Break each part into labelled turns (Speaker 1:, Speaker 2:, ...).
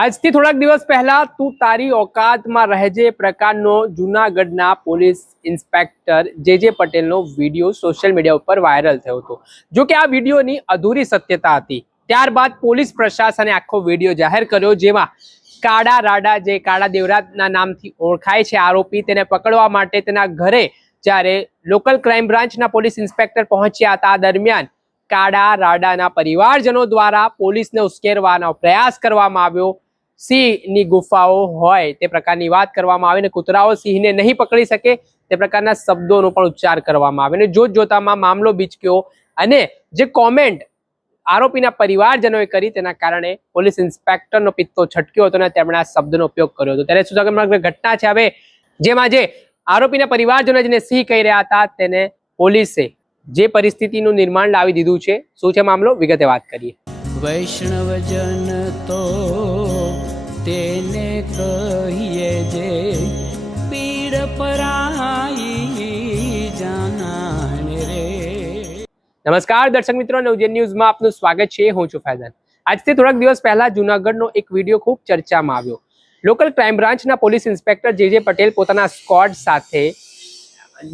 Speaker 1: આજથી થોડાક દિવસ પહેલા તું તારી ઓકાતમાં રહેજે પ્રકારનો જૂનાગઢના પોલીસ ઇન્સ્પેક્ટર જે જે પટેલનો વીડિયો સોશિયલ મીડિયા ઉપર વાયરલ થયો હતો. જો કે આ વિડીયોની અધૂરી સત્યતા હતી. ત્યારબાદ પોલીસ પ્રશાસને આખો વીડિયો જાહેર કર્યો જેમાં કાળા રાડા જે કાળા દેવરાજના નામથી ઓળખાય છે આરોપી તેને પકડવા માટે તેના ઘરે જ્યારે લોકલ ક્રાઇમ બ્રાન્ચના પોલીસ ઇન્સ્પેક્ટર પહોંચ્યા હતા. દરમિયાન કાળા રાડાના પરિવારજનો દ્વારા પોલીસને ઉશ્કેરવાનો પ્રયાસ કરવામાં આવ્યો. સિંહની ગુફાઓ હોય તે પ્રકારની વાત કરવામાં આવે ને કૂતરાઓ સિંહને નહીં પકડી શકે તે પ્રકારના શબ્દોનો પણ ઉચ્ચાર કરવામાં આવે અને જોત જોતામાં મામલો બીચક્યો અને જે કોમેન્ટ આરોપીના પરિવારજનોએ કરી તેના કારણે પોલીસ ઇન્સ્પેક્ટરનો પિત્તો છટક્યો હતો અને તેમણે આ શબ્દનો ઉપયોગ કર્યો હતો. ત્યારે સુધાગઢમાં ઘટના છે હવે, જેમાં જે આરોપીના પરિવારજનો જેને સિંહ કહી રહ્યા હતા તેને પોલીસે જે પરિસ્થિતિનું નિર્માણ લાવી દીધું છે, શું છે મામલો? વિગતે વાત કરીએ.
Speaker 2: વૈષ્ણવજન તો તેને કહીએ જે પીડ પરાઈ જાનાને રે.
Speaker 1: નમસ્કાર દર્શક મિત્રો નવજન ન્યૂઝમાં આપનું સ્વાગત છે. હું છું ફૈઝાન. આજથી થોડાક દિવસ પહેલા જૂનાગઢનો એક વીડિયો ખૂબ ચર્ચામાં આવ્યો. લોકલ ક્રાઇમ બ્રાન્ચના police inspector J J Patel પોતાના સ્કોડ સાથે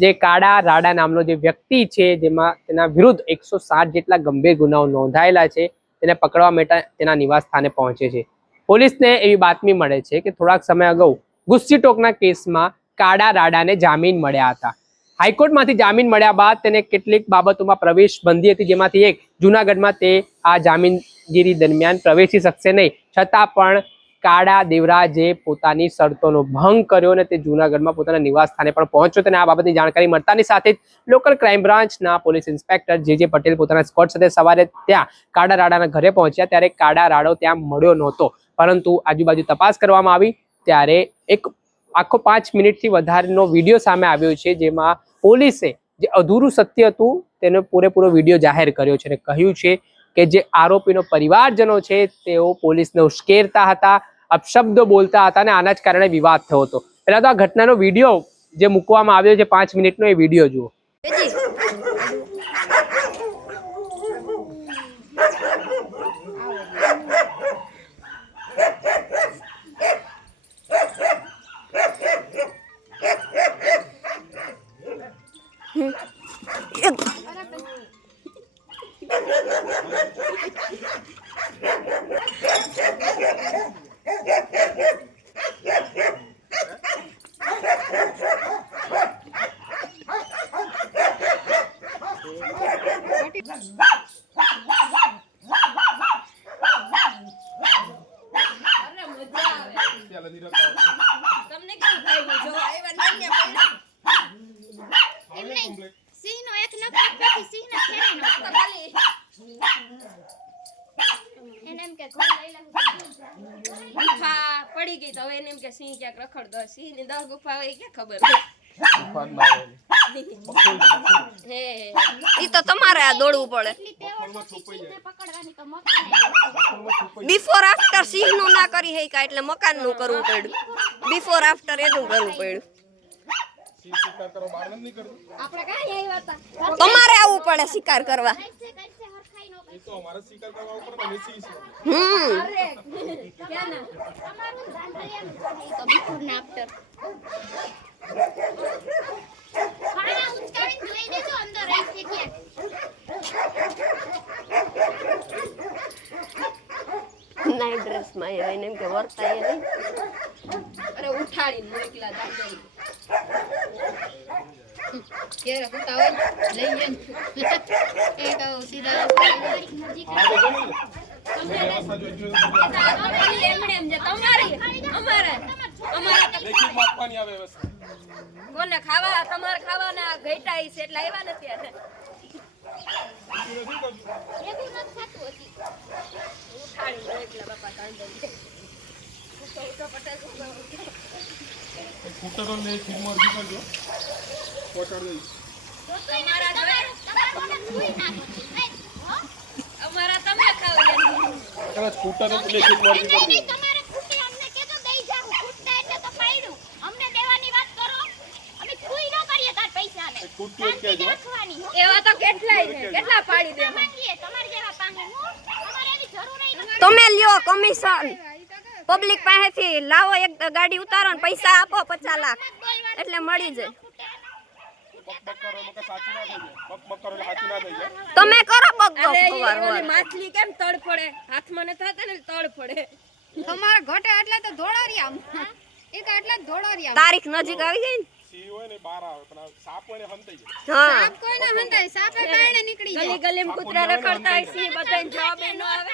Speaker 1: જે કાળા રાડા નામનો જે વ્યક્તિ છે, જેમાં તેના વિરુદ્ધ એકસો જેટલા ગંભીર ગુનાઓ નોંધાયેલા છે, તેને પકડવા માટે તેના નિવાસ સ્થાને પહોંચે છે. પોલીસને એવી બાતમી મળે છે કે થોડાક સમય અગાઉ ગુસ્સી ટોકના કેસમાં કાળા રાડાને જામીન મળ્યા હતા. હાઈકોર્ટમાંથી જામીન મળ્યા બાદ તેને કેટલીક બાબતોમાં પ્રવેશ બંધી હતી, જેમાંથી એક, જૂનાગઢમાં તે આ જામીનગીરી દરમિયાન પ્રવેશી શકશે નહીં. છતાં પણ કાળા દેવરાજે પોતાની શરતોનો ભંગ કર્યો અને તે જૂનાગઢમાં પોતાના નિવાસ સ્થાને પણ પહોંચ્યો. તેને આ બાબતની જાણકારી મળતાની સાથે જ લોકલ ક્રાઇમ બ્રાન્ચના police inspector J J Patel પોતાના સ્કોટ સાથે સવારે ત્યાં કાળા રાડાના ઘરે પહોંચ્યા. ત્યારે કાળા રાડો ત્યાં મળ્યો નહોતો. પરંતુ આજુબાજુ તપાસ કરવામાં આવી ત્યારે એક આખો પાંચ મિનિટથી વધારેનો વીડિયો સામે આવ્યો છે જેમાં પોલીસે જે અધૂરું સત્ય હતું તેનો પૂરેપૂરો વીડિયો જાહેર કર્યો છે અને કહ્યું છે કે જે આરોપીનો પરિવારજનો છે તેઓ પોલીસને ઉશ્કેરતા હતા, અપશબ્દો બોલતા હતા અને આના જ કારણે વિવાદ થયો હતો. પહેલા તો આ ઘટનાનો વીડિયો જે મૂકવામાં આવ્યો છે પાંચ મિનિટનો એ વીડિયો જુઓ
Speaker 3: તમને કેવું લાગ્યું જો આવ્યા ને પડ્યા એમ નહીં સિંહનો એક નખ કાપવાથી a ખેડી નો તો ખાલી એને એમ કે ઘર લઈ લાવું ગુફા પડી ગઈ તો હવે એને એમ કે સિંહ ક્યાંક રખડતો હોય. સિંહની દસ ગુફા હોય એ ક્યાં ખબર એ
Speaker 4: ઈ તો તમારે આ દોડવું પડે બિફોર આફ્ટર સિંહનું ના કરી હૈકા કા એટલે મકાનનું કરવું પડ્યું બિફોર આફ્ટર એનું કરવું પડ્યું
Speaker 3: આપણે કાંઈ આવ્યા હતા
Speaker 4: તમારે આવવું પડે શિકાર કરવા.
Speaker 3: કઈસે કઈસે હરખાઈ નો કઈસે
Speaker 4: હમ.
Speaker 3: અરે ક્યાં ના તમારું જાણકારી તો બિફોર ના આફ્ટર ખાના ઉચકાવીને જોઈ દેજો અંદર રહી છે ક્યાંક
Speaker 4: નાઈટ ડ્રેસમાં આવ્યા એને કે વર્તાય નહીં.
Speaker 3: અરે ઉઠાડીને મોકલા દાદાઈ કેરે કુતા હોય લઈ જન એ કહો સીધા ખાવા તમારે ખાવાના ઘેટા છે એટલે આવ્યા નથી હજી ઉઠાડી તમારા જોડે અમારા તમે ખાવ નહીં નહીં તમારે ખૂટી અમને કેજો દઈ જાવ ખૂટતા એટલે તો પાડ્યું અમને દેવાની વાત કરો. અમે ખુઈ ન કરીએ તાર પૈસા ને રાખવાની. એવા તો કેટલાય છે. કેટલા પાડી દે માંગીએ. જેવા પાંગે હું અમારે એની જરૂર નહીં.
Speaker 4: તમે લ્યો કમિશન. પબ્લિક પાસેથી લાવો એક ગાડી ઉતારો ને પૈસા આપો પચાસ લાખ. એટલે મળી જાય. તમે કરો બગ.
Speaker 5: માછલી કેમ તડ પડે હાથમાં ને થતા ને તડ પડે
Speaker 6: તમારા ઘટે એટલે તો ધોળારિયા એ તો એટલે ધોળારિયા
Speaker 4: તારીખ નજીક આવી ગઈ ને? હા.
Speaker 6: સાપ કોઈને હંધાય સાપે કારણે નીકળી જાય.
Speaker 5: ગલી ગલી કૂતરા રખડતા હોય છે બધાને જવાબ ય ન આવે.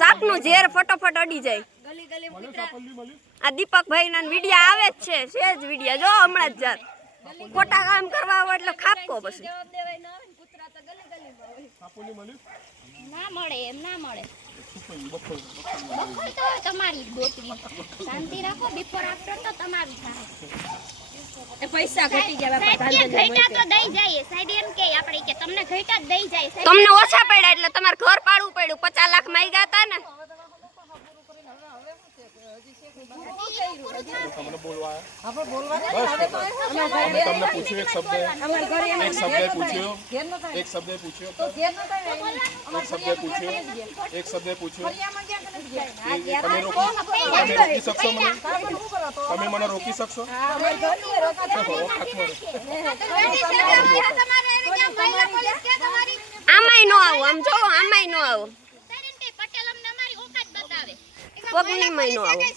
Speaker 4: સાપનું ઝેર ફટોફટ અડી જાય.
Speaker 5: ગલી ગલી કૂતરા
Speaker 4: આ દીપકભાઈ ના વિડિયા આવે જ છે છે જ વિડિયા. જો હમણાં જ જાત. ખોટા કામ કરવા આવે એટલે ખાપકો પછી.
Speaker 5: જવાબ દેવાય ન આવે ને કૂતરા તો ગલી ગલીમાં હોય.
Speaker 3: ના મળે એમ ના મળે. બપોર તો તમારી શાંતિ રાખો બિફોર આફ્ટર તો તમારી થાય.
Speaker 5: પૈસા ઘટી
Speaker 3: તો દઈ જાય. સાહેબ એમ કે આપણે કે તમને ઘટા જ દઈ જાય.
Speaker 4: તમને ઓછા પડ્યા એટલે તમારે ઘર પાડવું પડ્યું. પચાસ લાખમાં ગયા હતા ને.
Speaker 7: તમને પૂછ્યું એક શબ્દ એક શબ્દ પૂછ્યો એક શબ્દ પૂછ્યો એક શબ્દ પૂછ્યો એક શબ્દ પૂછ્યો તમે રોકી શકશો મને તમે મને રોકી શકશો.
Speaker 4: આમાંય નો આવું આમ જો આમાંય નો આવું
Speaker 3: સાહેબ એમ કે પટેલ અમને અમારી ઓકાત બતાવે
Speaker 4: પગનીમાંય નો આવું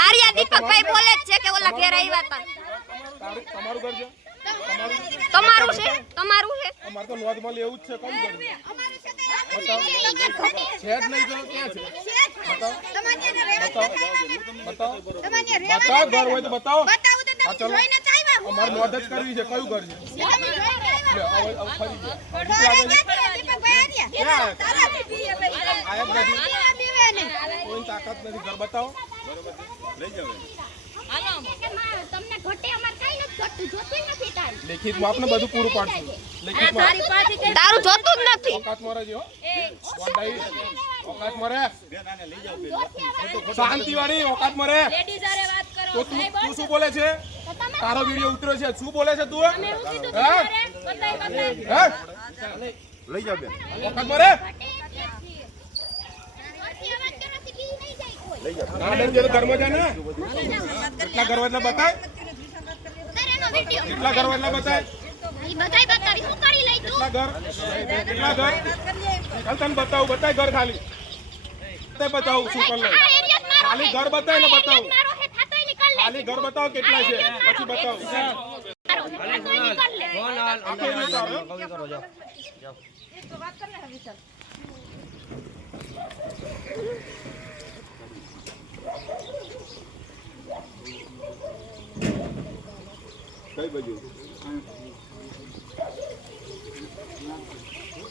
Speaker 4: આર્યા દીપકભાઈ બોલે છે કે ઓલા ઘેર આવ્યા હતા
Speaker 7: તમારું ઘર છે
Speaker 4: તમારું છે? તમારું છે?
Speaker 7: અમાર તો લોજમાં લેવું જ છે કયું ઘર
Speaker 6: અમારું છે તે
Speaker 7: બતાવ. છે જ નહીં તો ક્યાં છે? બતાવ.
Speaker 6: તમારે રહેવા
Speaker 7: બતાવો.
Speaker 6: તમારે રહેવા
Speaker 7: બતાવો. ઘર હોય તો બતાવો.
Speaker 6: બતાવું તો તમે જોઈને હું
Speaker 7: અમારે લોજ જ કરવી છે કયું ઘર છે?
Speaker 6: તમે જોઈને
Speaker 7: તાકાત નથી. ઘર બતાવો.
Speaker 3: તમને ઘટે અમાર કઈ નથી. ઘટતું જોતું જ નથી તાર.
Speaker 7: લેખિતમાં આપને બધું પૂરું પાડશું. લેખિતમાં
Speaker 5: તારી પાસે કે
Speaker 4: તારું જોતું જ નથી.
Speaker 7: ઓકાત રહેજો જો વંડાઈ. ઓકાતમાં રહે શાંતિ વાળી ઓકાત મરે.
Speaker 5: લેડીઝ હારે વાત કરો.
Speaker 7: તો તું તું શું બોલે છે? તારો વિડિયો ઉતર્યો છે. શું બોલે છે તું? હે?
Speaker 5: બતાય બતાય.
Speaker 7: હે? લઈ રહે
Speaker 3: જોરથી અવાજ કરો થી બી નહીં જાય. કોઈ
Speaker 7: ના ડર તો ઘરમાં જા ને કેટલા ઘર એટલે બતાય. કેટલા ઘર એટલે બતાય
Speaker 3: ઈ બધાય બતાવી. હું કરી લઈ તું.
Speaker 7: કેટલા ઘર? કેટલા ઘર? ચાલ તને બતાવું બતાય ઘર ખાલી. તે બતાવું શું કર લે.
Speaker 3: આ એરિયા મારો
Speaker 7: ખાલી ઘર બતાય ને બતાવું.
Speaker 3: મારો હે થાતોય નીકળ લે.
Speaker 7: ખાલી ઘર બતાવો કેટલા છે. પછી બતાવું.
Speaker 3: Thank હે થાતોય બાજુ લે
Speaker 7: આખો વિસ્તાર, હો.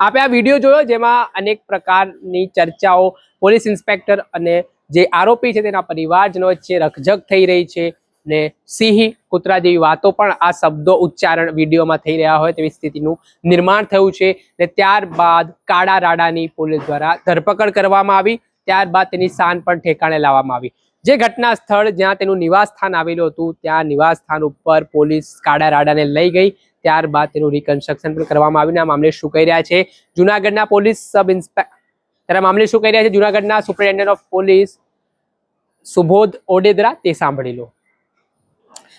Speaker 1: આપે આ વીડિયો જોયો જેમાં અનેક પ્રકારની ચર્ચાઓ પોલીસ ઇન્સ્પેક્ટર અને જે આરોપી છે તેના પરિવારજનો વચ્ચે રકઝક થઈ રહી છે ને સિંહ કૂતરા જેવી વાતો પણ આ શબ્દો ઉચ્ચારણ વિડીયોમાં થઈ રહ્યા હોય તેવી સ્થિતિનું નિર્માણ થયું છે ને ત્યારબાદ કાળા રાડાની પોલીસ દ્વારા ધરપકડ કરવામાં આવી, ત્યારબાદ તેની શાન પણ ઠેકાણે લાવવામાં આવી. જે ઘટના સ્થળ જ્યાં તેનું નિવાસ સ્થાન આવેલું હતું, ત્યાં નિવાસ સ્થાન ઉપર પોલીસ કાળા રાડાને લઈ ગઈ, ત્યારબાદ તેનું રિકન્સ્ટ્રક્શન પણ કરવામાં આવ્યું આ મામલે શું કહી રહ્યા છે? જુનાગઢના પોલીસ સબ ઇન્સ્પેક્ટર ત્યારે મામલે શું કહી રહ્યા છે? જુનાગઢના superintendent of police Subodh Odedara, તે સાંભળી લો.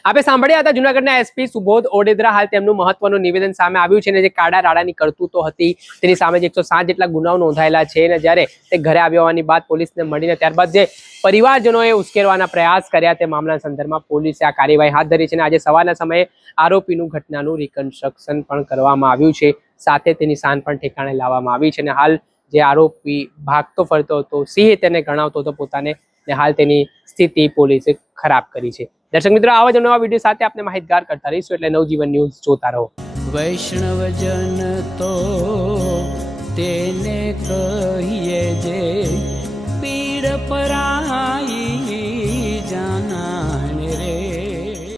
Speaker 1: આપણે સાંભળ્યા હતા જુનાગઢના એસપી સુબોધ ઓડેદરા હાલ તેમનું મહત્વનું નિવેદન સામે આવ્યું છે અને જે કાળા રાડાની કરતૂતો હતી, તેની સામે એકસો સાત જેટલા ગુનાઓ નોંધાયેલા છે અને જ્યારે તે ઘરે આવ્યો હોવાની બાદ પોલીસને મળીને ત્યારબાદ જે પરિવારજનોએ ઉશ્કેરવાના પ્રયાસ કર્યા તે મામલાના સંદર્ભમાં પોલીસે આ કાર્યવાહી હાથ ધરી છે અને આજે સવારના સમયે આરોપીનું ઘટનાનું રિકન્સ્ટ્રક્શન પણ કરવામાં આવ્યું છે. સાથે તેની સાન પણ ઠેકાણે લાવવામાં આવી છે અને હાલ જે આરોપી ભાગતો ફરતો હતો, સિંહ તેને ગણાવતો હતો પોતાને ને હાલ તેની સ્થિતિ પોલીસે ખરાબ કરી છે. દર્શક મિત્રો, આવા જ નવા વીડિયો સાથે આપણે માહિતગાર કરતા રહીશું એટલે નવજીવન ન્યૂઝ જોતા રહો.
Speaker 2: વૈષ્ણવજન તો તેને કહીએ જે પીડ પરા